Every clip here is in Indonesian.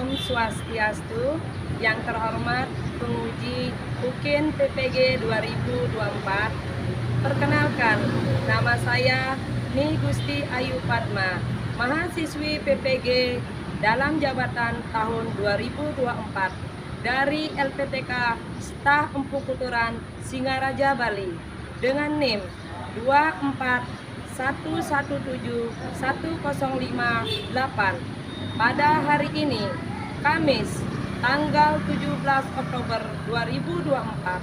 Om Swastiastu. Yang terhormat penguji UKIN PPG 2024. Perkenalkan, nama saya Ni Gusti Ayu Padma, mahasiswi PPG dalam jabatan tahun 2024 dari LPTK Staf Empu Kulturan Singaraja Bali dengan NIM 241171058. Pada hari ini, Kamis, tanggal 17 Oktober 2024,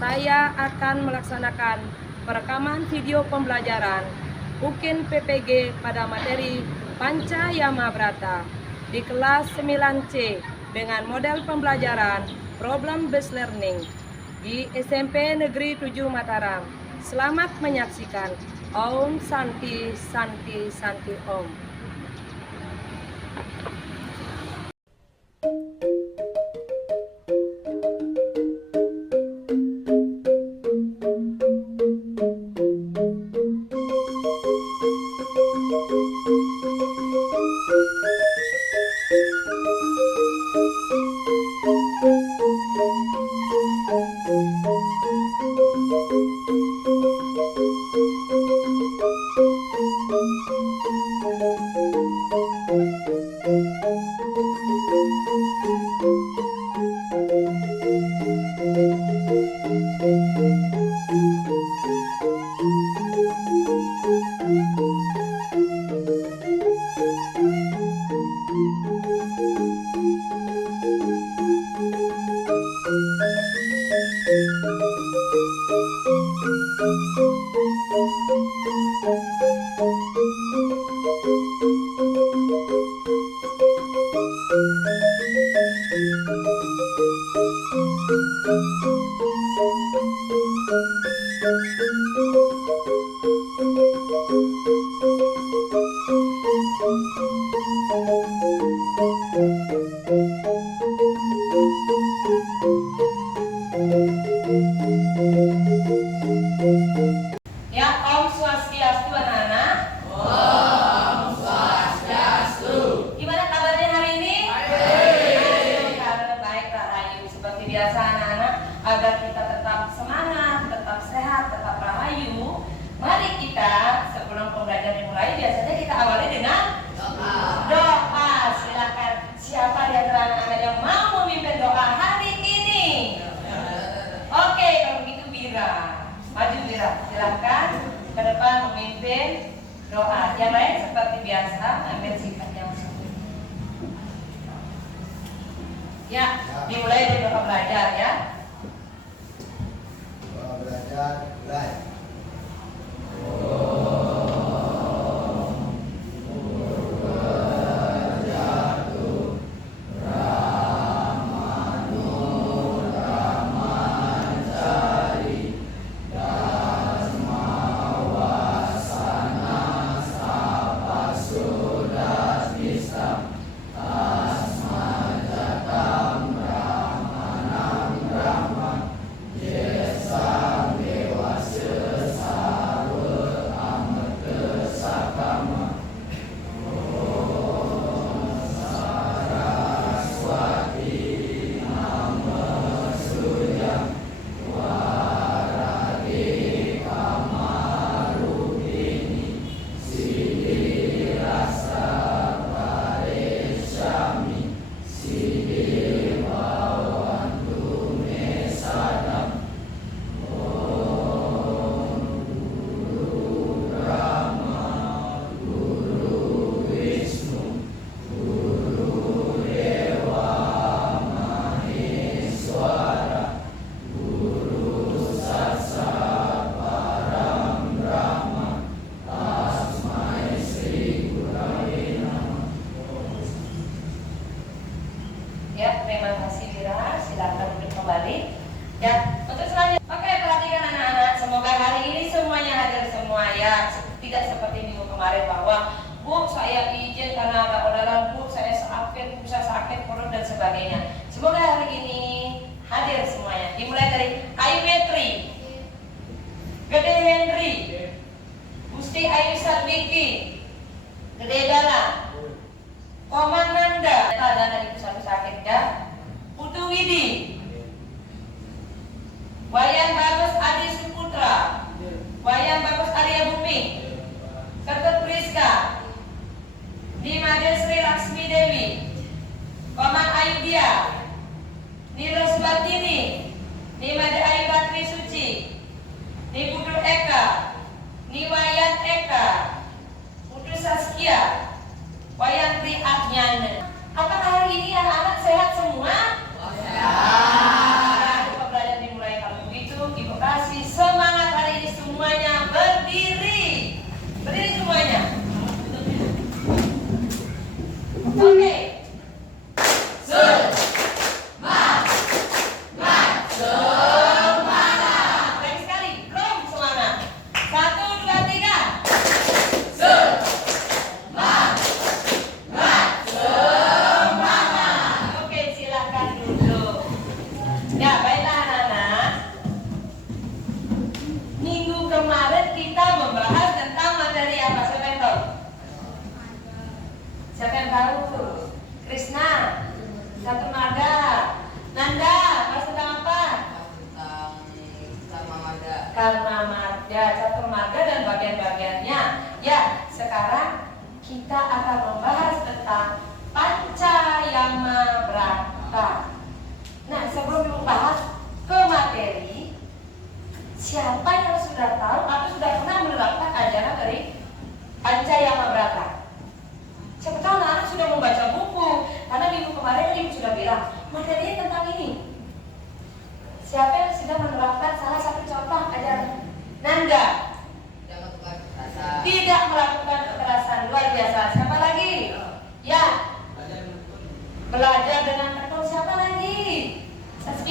saya akan melaksanakan perekaman video pembelajaran UKIN PPG pada materi Pancayama Brata di kelas 9C dengan model pembelajaran Problem Based Learning di SMP Negeri 7 Mataram. Selamat menyaksikan. Om Santi Santi Santi Om. Ya, Om Swastiastu anak-anak. Om Swastiastu. Gimana kabarnya hari ini? Baik. Kabar baik, rahayu. Seperti biasa anak-anak, agar kita tetap semangat, tetap sehat, tetap rahayu, mari kita sebelum pembelajaran dimulai, biasanya kita awali dengan doa. Silakan, siapa di antara anak-anak yang mau memimpin doa hari ini? Oke, kalau begitu Bira. Maju Bira, silakan ke depan memimpin doa. Yang lain seperti biasa ambil sikap yang sama. Ya, dimulai dari doa belajar ya. Doa belajar mulai. Ya, terima kasih Bira. Silakan duduk kembali. Ya, untuk selanjutnya. Oke, perhatikan anak-anak. Semoga hari ini semuanya hadir semua ya. Tidak seperti minggu kemarin bahwa Bu, saya izin karena ada orderan, Bu, saya sakit, bisa sakit, perut dan sebagainya. Semoga hari ini hadir semuanya. Dimulai dari Ayu Metri, Gede Henry, Gusti Ayu Sadwiki, Gede Dala, Komananda, dan Ibu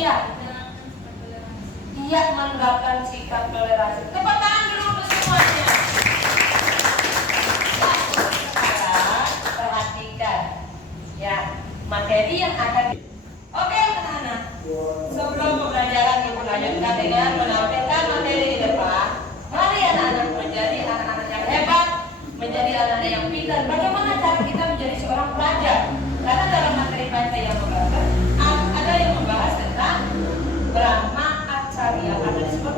Iya. Iya, menerapkan sikap toleransi. Tepuk tangan dulu untuk semuanya. Sekarang perhatikan ya materi yang akan Oke anak-anak, sebelum pembelajaran Ibu lanjutkan dengan menampilkan materi di depan. Mari anak-anak menjadi anak-anak yang hebat, menjadi anak-anak yang pintar. Bagaimana cara kita menjadi seorang pelajar? Karena dalam materi Panca yang Mabrata ada yang membahas tentang Brahma Acarya, ada disebut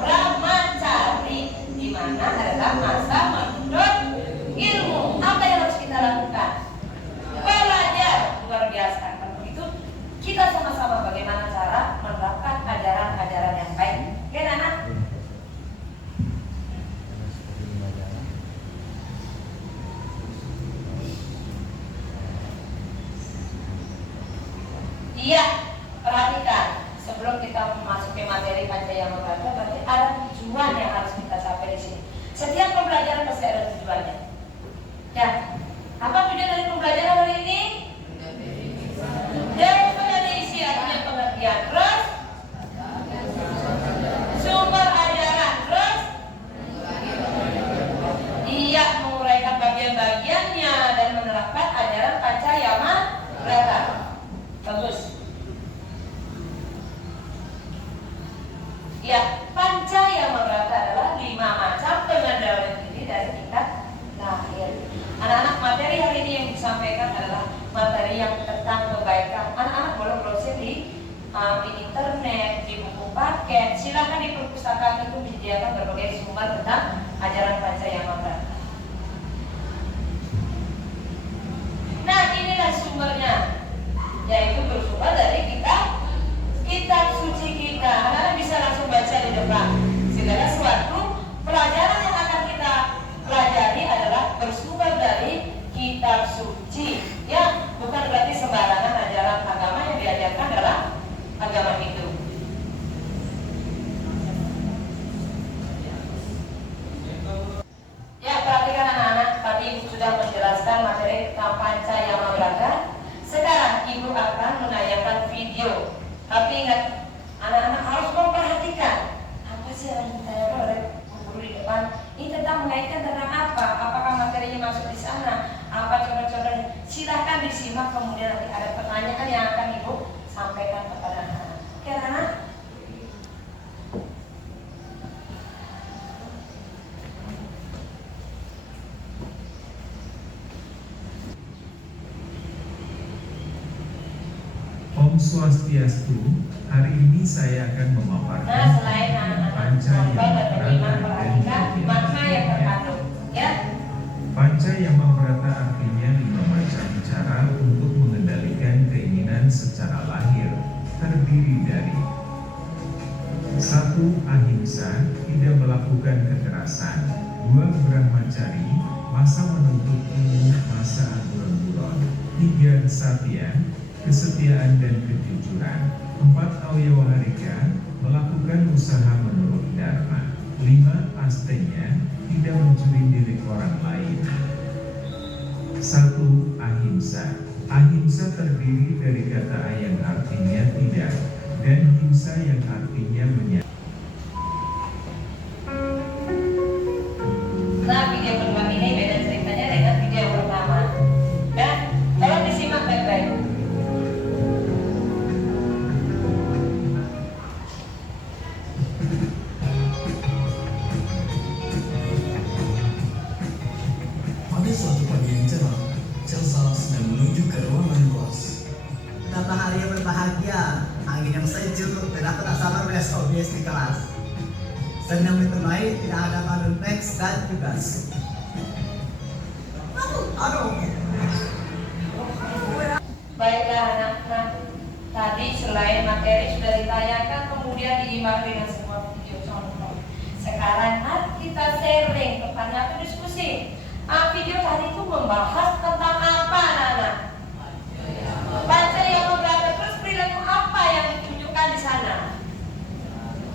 Brahmacari, di mana adalah masa menuntut ilmu. Apa yang harus kita lakukan? Belajar, luar biasa. Kalau begitu kita sama-sama bagaimana cara menerapkan ajaran-ajaran yang baik. Oke, Nana? Iya, perhatikan. Sebelum kita memasuki materi Panca yang Mabrata, berarti ada tujuan yang harus kita capai di sini. Setiap pembelajaran pasti ada tujuannya. Ya, apa tujuan dari pembelajaran hari ini? Definisi, artinya pengertian. Terus sumber ajaran. Terus iya, menguraikan bagian-bagiannya dan menerapkan ajaran Panca yang Mabrata. Bagus. Ya, Panca yang Mabrata adalah 5 macam pengendalian diri dari tingkat lahir. Anak-anak, materi hari ini yang disampaikan adalah materi yang tentang kebaikan. Anak-anak boleh browsing di internet, di buku paket. Silakan di perpustakaan itu menyediakan berbagai sumber tentang ajaran Panca yang Mabrata. Nah, inilah sumbernya, yaitu bersumber dari kitab suci kita. Anak-anak bisa langsung baca di depan. Segala sesuatu pelajaran yang akan kita pelajari adalah bersumber dari kitab suci. Ya, bukan berarti sembarangan ajaran agama yang diajarkan dalam agama Hindu. Ya, perhatikan anak-anak, tadi Ibu sudah menjelaskan materi tentang Panca yang Mabrata. Sekarang Ibu akan menayangkan video. Tapi ingat, anak-anak harus memperhatikan apa sih yang ditayangkan oleh guru di depan. Ini tentang mengaitkan tentang apa? Apakah materinya masuk di sana? Apa contoh-contohnya? Silahkan disimak, kemudian nanti ada pertanyaan yang akan Ibu sampaikan kepada anak-anak. Oke, anak? Om Swastiastu, hari ini saya akan memaparkan Nah, selain anak-anak Panca yang sampai dan beriman, Mabrata dan perhatikan makna yang terkandung. Ya, Panca yang Mabrata artinya 5 macam cara untuk mengendalikan keinginan secara lahir, terdiri dari 1. Ahimsa, tidak melakukan kekerasan. 2. Brahmacari, masa menuntut ilmu, masa aturan buron. 3. Satya, kesetiaan dan kejujuran. 4. Awyawaharika, melakukan usaha menurut dharma. 5. Astenya, tidak mencuri milik orang lain. 1. Ahimsa. Ahimsa terdiri dari kata A yang artinya tidak dan himsa yang artinya menyakiti. nah video kedua ini beda ceritanya dengan video yang pertama. Dan tolong disimak baik-baik. Pada suatu pagi yang cerah, Chelsea sedang menuju ke ruangan kelas. Betapa hari yang berbahagia, angin yang sejuk, dan aku tak sabar melihat OBS di kelas. Senang ditemani, tidak ada panel teks dan tugas. Aduh. Baiklah anak-anak, tadi selain materi sudah ditayangkan, kemudian diimbangi dengan sebuah video contoh. Sekarang mari kita sharing kepada atau diskusi. Video tadi itu membahas tentang apa anak-anak? Panca yang Mabrata. Terus perilaku apa yang ditunjukkan di sana?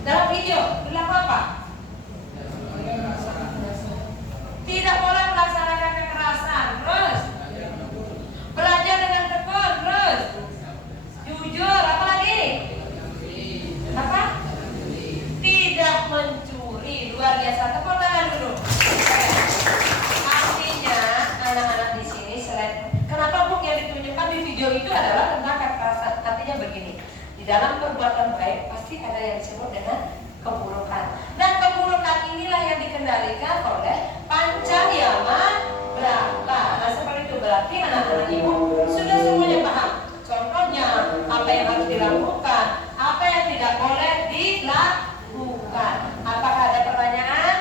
Dalam video, perilaku apa? Tidak boleh melaksanakan kekerasan. Terus belajar dengan tekun. Terus jujur. Apa lagi? Di dalam perbuatan baik pasti ada yang disebut dengan keburukan. Dan keburukan inilah yang dikendalikan oleh pancayama brata. Nah seperti itu berarti anak-anak ibu sudah semuanya paham. Contohnya apa yang harus dilakukan, apa yang tidak boleh dilakukan. Apakah ada pertanyaan?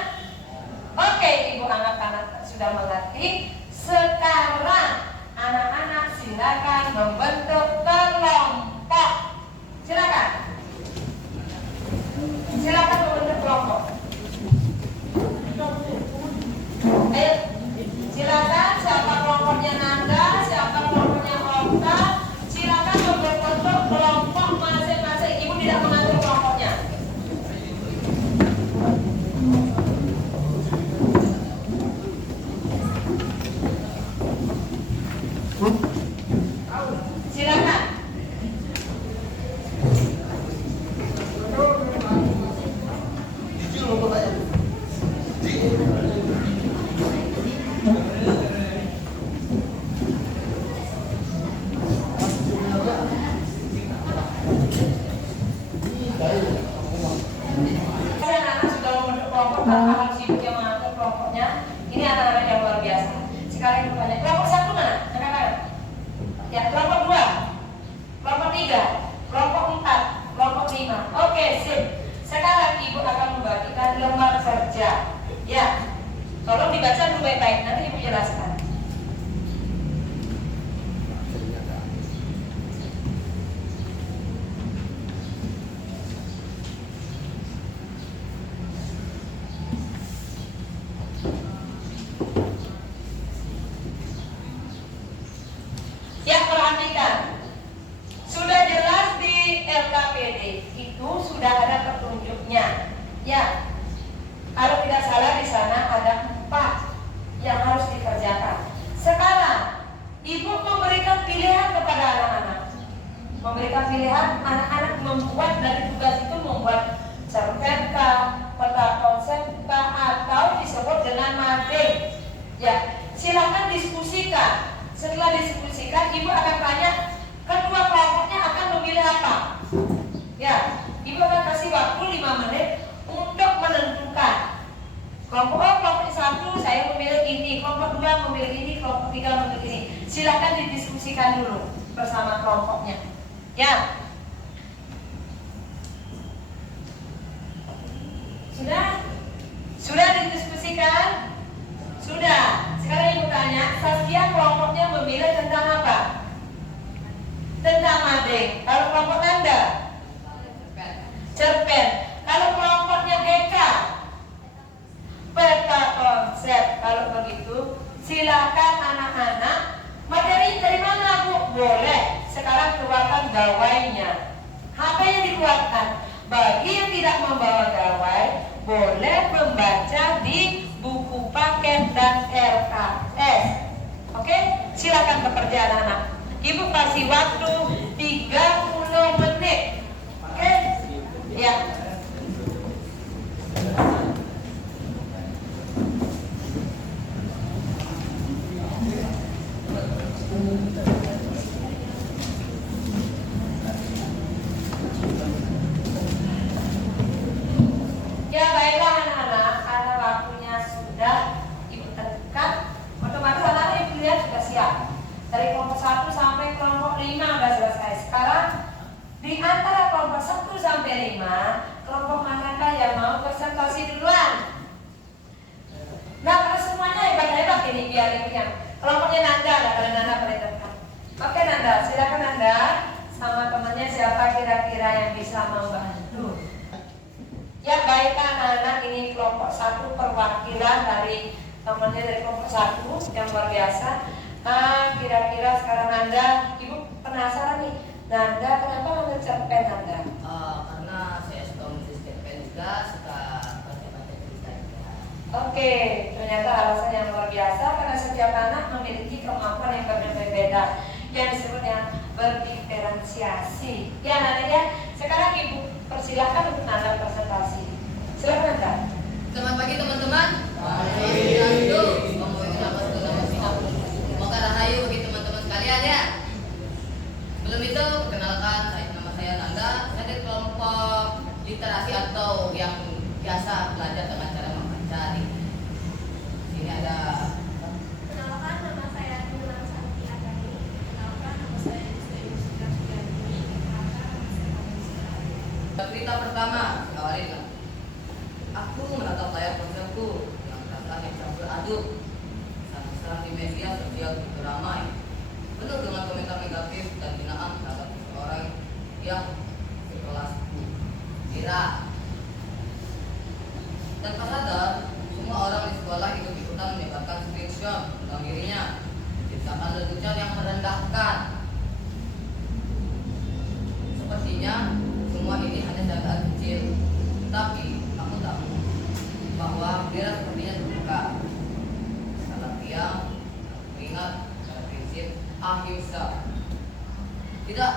Oke, ibu anak-anak sudah mengerti. Sekarang anak-anak silakan membentuk kelompok. Silakan. Silakan membentuk kelompok. Ayo, silakan. Siapa kelompoknya Nanda, siapa kelompoknya Okta, silakan membentuk kelompok masing-masing. Ibu tidak mengatur kelompoknya. Silakan. Anak-anak sudah membentuk kelompok tanpa harus ibu yang mengatur kelompoknya. Ini anak-anak yang luar biasa. Sekarang ibu tanya, kelompok 1 mana? Angkat. Ya, kelompok 2, kelompok 3, kelompok 4, kelompok 5. Oke, sip. Sekarang ibu akan membagikan lembar kerja. Ya, tolong dibaca dulu baik-baik. Nanti ibu jelaskan. Ya, perhatikan. Sudah jelas di LKPD itu sudah ada petunjuknya. Ya, kalau tidak salah di sana ada 4 yang harus dikerjakan. Sekarang ibu memberikan pilihan kepada anak-anak. Memberikan pilihan anak-anak membuat dari tugas itu membuat cerpen kah, peta konsep kah, atau disebut dengan materi. Ya, silakan diskusikan. Setelah diskusikan, ibu akan tanya kedua kelompoknya akan memilih apa. Ya, ibu akan kasih waktu 5 menit untuk menentukan. Kelompok 1 saya memilih ini, kelompok 2 memilih ini, kelompok 3 memilih ini. Silakan didiskusikan dulu bersama kelompoknya. Ya. Sudah? Sudah didiskusikan? Sudah. Sekarang ibu tanya, Saskia kelompoknya memilih tentang apa? Tentang mading. Kalau kelompok Nanda? Cerpen. Kalau kelompoknya Eka? Peta konsep. Kalau begitu, silakan anak-anak. Materi dari mana, Bu? Boleh. Sekarang keluarkan gawainya. Apa yang dikeluarkan? Bagi yang tidak membawa gawai, boleh membaca di buku paket dan LKS. Oke? Silakan bekerja anak-anak. Ibu kasih waktu 30 menit. Oke? Ya. Ya baiklah anak-anak, karena waktunya sudah ibu tentukan, otomatis anak-anak ibu lihat sudah siap. Dari kelompok 1 sampai kelompok 5 sudah selesai. Sekarang di antara kelompok 1 sampai 5, kelompok manakah yang mau presentasi duluan? Nah, karena semuanya hebat-hebat ini biar ibu yang kelompoknya Nanda, ada Nanda perintahkan. Oke Nanda, silakan Nanda sama temannya siapa kira-kira yang bisa membantu. Ya baiklah anak-anak, ini kelompok 1 perwakilan dari temannya dari kelompok 1 yang luar biasa. Nah, kira-kira sekarang Nanda, ibu penasaran nih, Nanda kenapa ngambil cerpen Nanda? Karena saya suka menulis cerpen juga, suka baca-baca cerita juga. Oke, ternyata alasan yang luar biasa karena setiap anak memiliki kemampuan yang berbeda-beda yang disebutnya berdiferensiasi. Ya Nanda ya, sekarang ibu persilahkan untuk Nanda presentasi. Silakan Nanda. Selamat pagi teman-teman. Semoga rahayu bagi teman-teman sekalian ya. Sebelum itu, perkenalkan nama saya Nanda. Ada kelompok literasi atau yang biasa belajar dengan cara membaca nih. Sini ada. Kenalkan, nama saya Nurul Santi Agani. Kenalkan, nama saya Yusri Yusra Suyani. Kenalkan, nama saya Kamil. Cerita pertama, awalin lah. Aku menatap layar ponselku yang perasaan yang campur aduk. Saat di media sosial begitu ramai, penuh dengan komentar negatif dan hinaan terhadap seseorang yang sekelasku, Mira. Tanpa sadar, semua orang di sekolah ikut-ikutan menyebarkan screenshot tentang dirinya, menciptakan lelucon yang merendahkan. Sepertinya semua ini hanya candaan kecil, tapi aku tahu bahwa Mira sepertinya terbuka. Salah dia, ingat pada prinsip ahimsa. Tidak,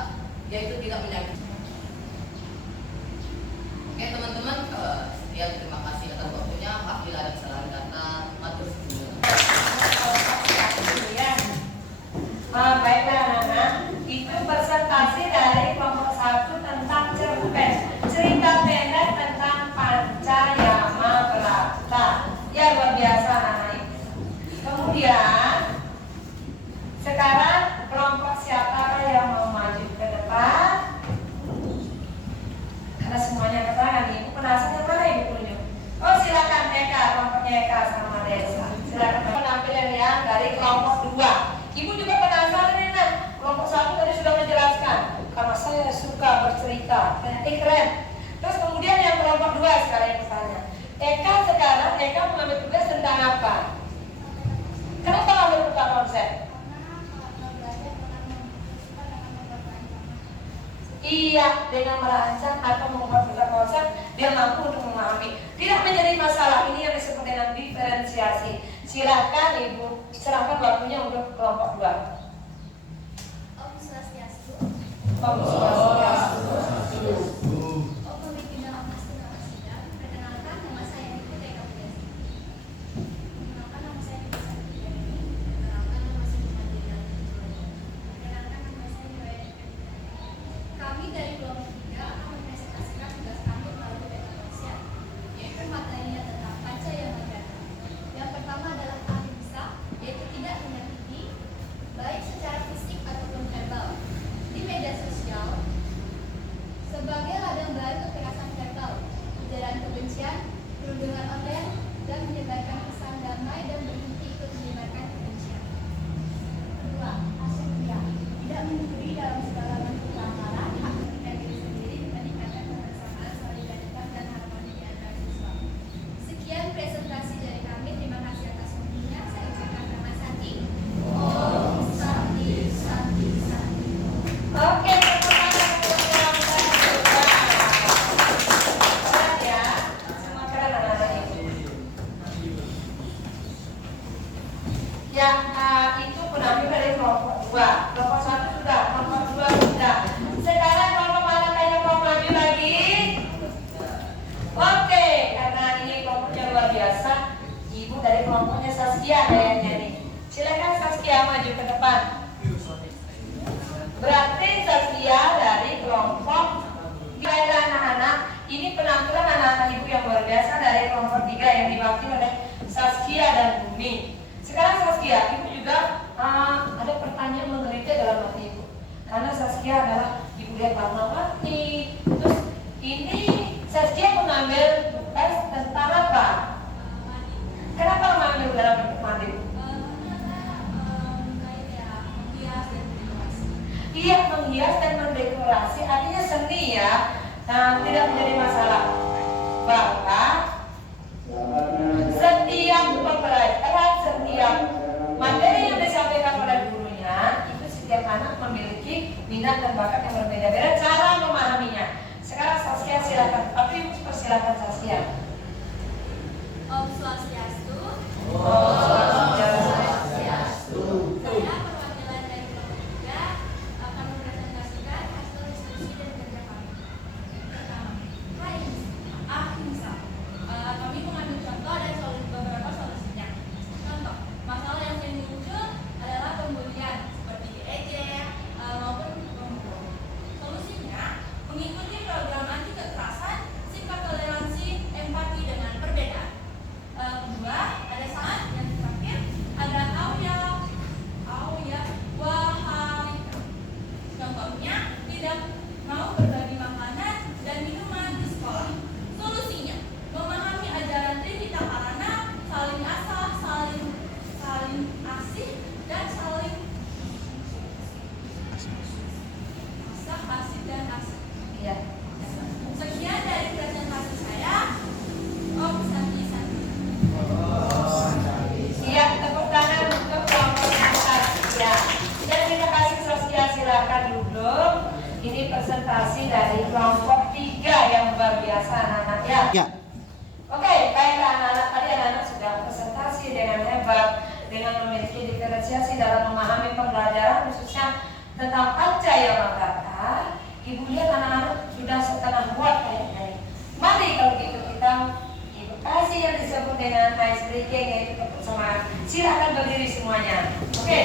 yaitu tidak menyakiti. Oke teman-teman, sekian terima kasih atas waktunya. Maaf bila ada kesalahan kata. Matur suwun. Baiklah anak-anak, itu presentasi dari kelompok 1 tentang cerpen, cerita pendek tentang Pancayama Brata. Ya luar biasa anak-anak. Kemudian sekarang kelompok siapa yang mau maju ke depan? Karena semuanya keterangan, ibu penasaran yang mana ibu tunjuk? Oh silakan Eka, kelompoknya Eka sama Desa. Silakan penampilan yang dari kelompok 2. Ibu juga penasaran nih nak, kelompok 1 tadi sudah menjelaskan karena saya suka bercerita, keren. Terus kemudian yang kelompok 2 sekarang yang bertanya, Eka sekarang mengambil tugas tentang apa? Kenapa ambil buka konsep? Iya, dengan merancang atau membuat buka konsep, dia mampu untuk memahami. Tidak menjadi masalah, ini yang disebut dengan diferensiasi. Silahkan ibu, serahkan waktunya untuk kelompok 2. Om Swastiastu. Om Swastiastu. Om Pemimpin Dalam Sidang. Perkenalkan, nama saya Ibu Teka Pudasi. Perkenalkan, nama saya Ibu Sakti Dewi. Perkenalkan, nama saya Ibu Madina. Perkenalkan, nama saya Nuraya Dewi. Kami dari kelompok 3 akan mempresentasikan tugas kami melalui peta konsep, yaitu materinya tentang Pancayama Brata. Yang pertama adalah ahimsa, yaitu tidak menyakiti, baik secara fisik ataupun verbal. Di media sosial, sebagai ladang baru kekerasan verbal, ujaran kebencian, perundungan online, dan menyebarkan pesan damai dan berhenti ikut menyebarkan kebencian. Kedua, asetia, tidak menyetujui dalam segala bentuk pelanggaran hak ketika diri sendiri meningkatkan kebersamaan, solidaritas, dan harmoni di antara siswa. Sekian presentasi dari kami. Terima kasih atas waktunya. Saya ucapkan terima kasih. Om Santi Santi Santi. Oke, ya, semua keren anak-anak ibu. Ya, itu penampilan dari kelompok 2. Kelompok 1 sudah, kelompok 2 sudah. Sekarang kelompok mana yang mau maju lagi? Oke, karena ini kelompoknya luar biasa. Ibu dari kelompoknya Saskia kayaknya nih. Silakan Saskia maju ke depan. Berarti Saskia dari kelompok 3 anak-anak. Ini penampilan anak-anak ibu yang luar biasa dari kelompok 3 yang diwakili oleh Saskia dan Bumi. Sekarang Saskia, ibu juga ada pertanyaan menggelitik dalam hati ibu. Karena Saskia adalah ibu dari Fatmawati. Terus ini Saskia mengambil tugas tentang apa? Kenapa mengambil dalam bentuk mandi? Iya, menghias dan mendekorasi artinya seni ya. Nah, tidak menjadi masalah. Bahwa setiap pembelajaran, setiap materi yang disampaikan oleh gurunya, itu setiap anak memiliki minat dan bakat yang berbeda-beda cara memahaminya. Sekarang Saskia silakan. Tapi persilakan Saskia. Om Swastiastu. Om Swastiastu. Saya perwakilan dari kelompok 3 akan mempresentasikan hasil diskusi dan kerja kami. Pertama, ahimsa. Kami mengambil contoh dan beberapa solusinya. Contoh, masalah yang sering muncul adalah pembulian seperti diejek maupun pembunuhan. Solusinya, mengikuti program dari kelompok 3 yang luar biasa anak-anak ya. Ya. Oke, baiklah anak-anak, tadi anak-anak sudah presentasi dengan hebat, dengan memiliki diferensiasi dalam memahami pembelajaran khususnya tentang Pancayamabrata. Ibu lihat anak-anak sudah setengah buat kayaknya. Mari kalau gitu kita Ibu kasih yang disebut dengan ice breaking, yaitu tepuk semangat. Silakan berdiri semuanya. Oke.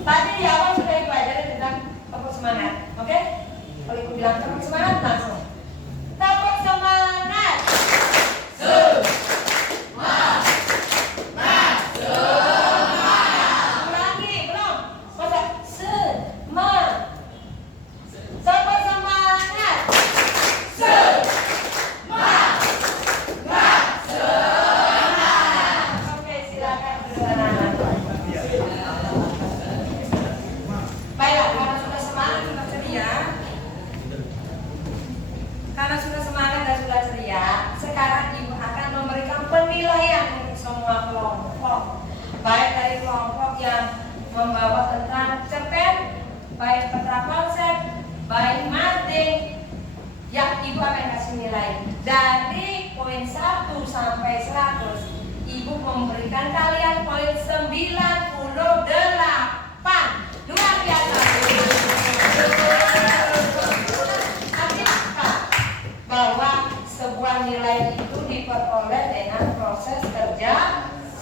Tadi di awal sudah Ibu ajarin tentang tepuk semangat. Oke? Kalau Ibu bilang tepuk semangat langsung. Tepuk semangat. Ulangi, belum? Masa semangat. Tepuk semangat. Oke, silakan duduk anak-anak. Baiklah, karena sudah semangat, sudah ceria. Karena sudah semangat dan sudah ceria, sekarang Ibu akan memberikan penilaian untuk semua kelompok. Baik dari kelompok yang membawa tentang cerpen, baik peta konsep, baik mading, yang Ibu akan kasih nilai. Dari poin 1 sampai 100, Ibu memberikan kalian poin 98. Luar biasa. Artinya bahwa sebuah nilai itu diperoleh dengan proses kerja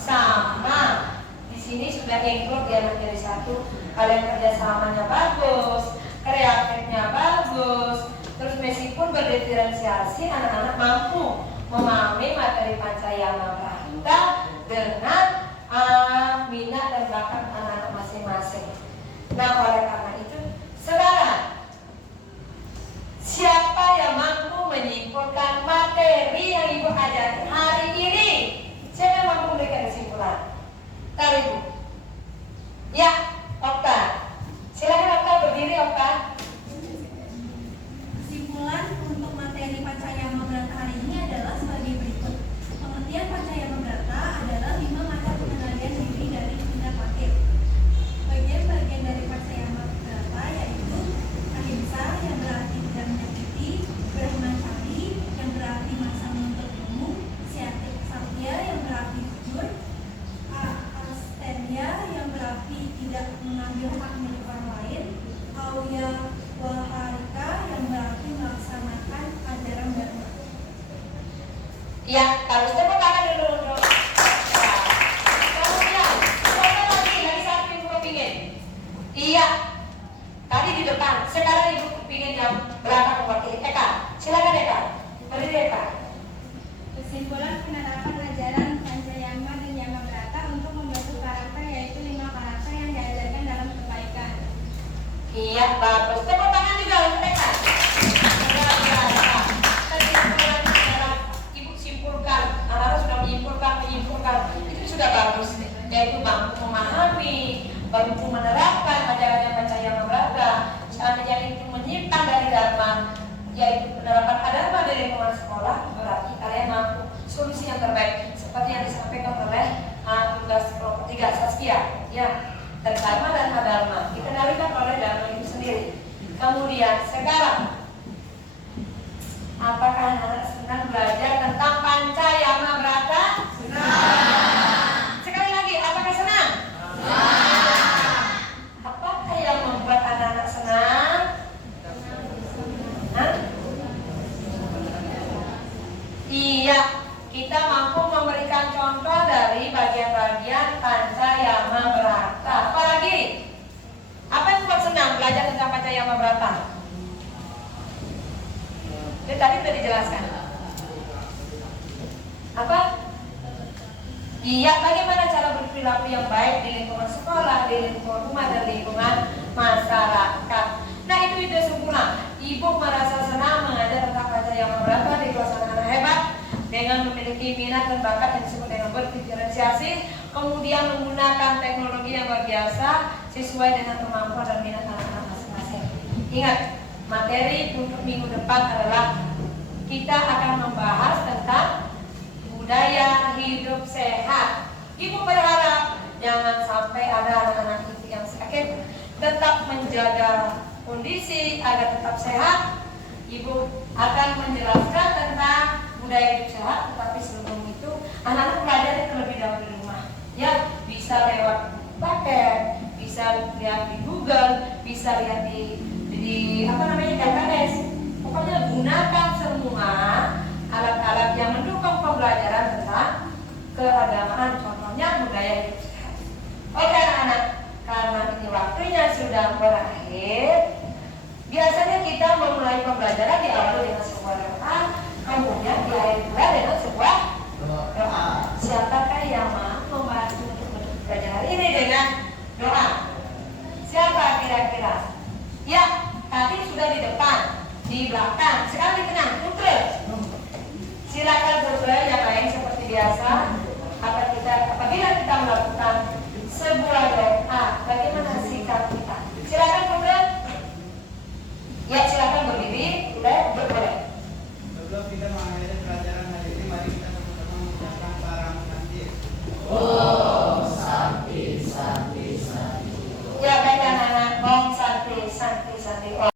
sama. Di sini sudah include ya menjadi satu. Kalian kerjasamanya bagus, kreatifnya bagus. Terus meskipun berdiferensiasi, anak-anak mampu memahami materi Pancayamabrata dengan minat dan bakat anak-anak masing-masing. Nah, oleh karena itu, sekarang siapa yang mampu menyimpulkan materi yang Ibu ajarkan hari ini? Siapa yang mampu memberikan kesimpulan? Taruh Ibu. Ya, Okta. Silakan Okta, berdiri Okta. Kesimpulan untuk materi Pancayamabrata hari ini adalah sebagai berikut. Pengertian Pancayamabrata adalah 5 macam pengendalian diri dari tindak laku. Bagian-bagian dari Pancayamabrata yaitu ahimsa yang berarti tidak menyakiti, brahmacari yang berarti masa menuntut ilmu, satya yang berarti jujur, asteya yang berarti tidak mengambil hak milik orang lain, auya waharika yang berarti melaksanakan ajaran dharma. Ya, harus tepuk tangan dulu. Kemudian, coba lagi satu Ibu kepingin. Iya, tadi di depan. Sekarang Ibu kepingin yang berangkat mewakili. Eka, silakan Eka. Berdiri Eka. Kesimpulan penerapan ajaran Pancayama dan Yamabrata untuk membentuk karakter yaitu 5 karakter yang diajarkan dalam kebaikan. Iya, bagus. Tepuk tangan juga untuk Eka. Luar biasa. Kesimpulan adalah Ibu simpulkan. Anak-anak sudah menyimpulkan. Itu sudah bagus. Yaitu mampu memahami, mampu menerapkan ajaran Pancayamabrata. Seandainya itu menyimpang dari dharma, yaitu penerapan adharma di lingkungan sekolah, berarti kalian mampu solusi yang terbaik seperti yang disampaikan oleh tugas kelompok 3 Saskia. Ya, dharma dan adharma dikendalikan oleh dharma itu sendiri. Kemudian sekarang, apakah anak senang belajar tentang Pancayamabrata? Sekali lagi, apakah senang? Apakah yang membuat anak-anak senang? Hah? Iya, kita mampu memberikan contoh dari bagian-bagian Pancayamabrata. Apalagi? Apa yang membuat senang belajar tentang Pancayamabrata? Itu tadi sudah dijelaskan. Apa? Iya, bagaimana cara berperilaku yang baik di lingkungan sekolah, di lingkungan rumah, dan lingkungan masyarakat. Nah, itu sempurna. Ibu merasa senang mengajar tentang Pancayamabrata di kelas anak-anak hebat dengan memiliki minat dan bakat yang disebut dengan berdiferensiasi, kemudian menggunakan teknologi yang luar biasa sesuai dengan kemampuan dan minat anak-anak masing-masing. Ingat, materi untuk minggu depan adalah kita akan membahas tentang budaya hidup sehat. Ibu berharap jangan sampai ada anak-anak kita yang sakit. Tetap menjaga kondisi agar tetap sehat. Ibu akan menjelaskan tentang budaya hidup sehat, tetapi sebelum itu anak-anak pelajari terlebih dahulu di rumah. Ya, bisa lewat paket, bisa lihat di Google, bisa lihat di KKS. Pokoknya gunakan semua alat-alat yang mendukung pembelajaran tentang keagamaan, contohnya budaya hidup sehat. Oke anak-anak, karena ini waktunya sudah berakhir, biasanya kita memulai pembelajaran diawali dengan sebuah doa, kemudian diakhiri pula dengan sebuah doa. Siapakah yang mau membantu untuk pembelajaran ini dengan doa? Siapa kira-kira? Ya, tadi sudah di depan, di belakang, sekarang di tengah, putra.